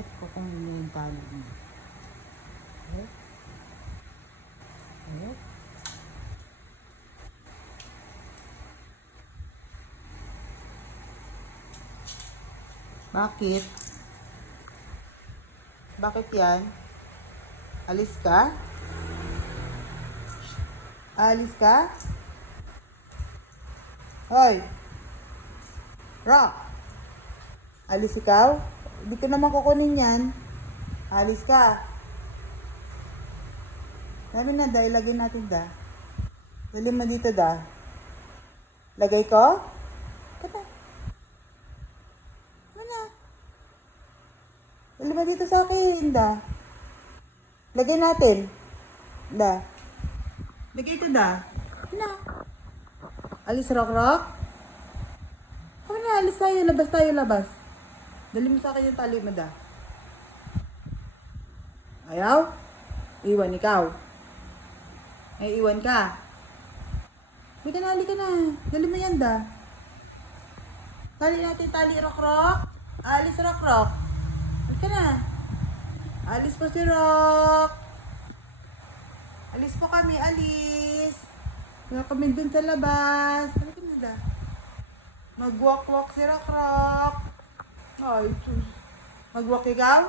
Bakit ko kung yung tali mo? Okay? Okay? Bakit? Bakit yan? Alis ka? Alis ka? Hoy! Rock! Alis ikaw? Hindi ko naman kukunin yan. Alis ka. Dami na da, ilagay natin da. Dali mo dito da. Lagay ko? Kata. Ano? Dali mo dito sa akin da. Lagay natin. Da. Lagay ko da. Ano? Alis rock rock? Kami na, alis tayo. Labas tayo, labas. Dali mo sa akin yung tali mo da. Ayaw? Iwan ikaw. Ay, iwan ka. Halika na. Dali mo yan da. Tali natin, tali rock rock. Alis rock rock. Halika na. Alis po si Rock. Alis po kami, alis. Wala kami dun sa labas. Halika na da. Mag-walk-walk si Rock Rock. Ay, sus. Mag-walk ikaw?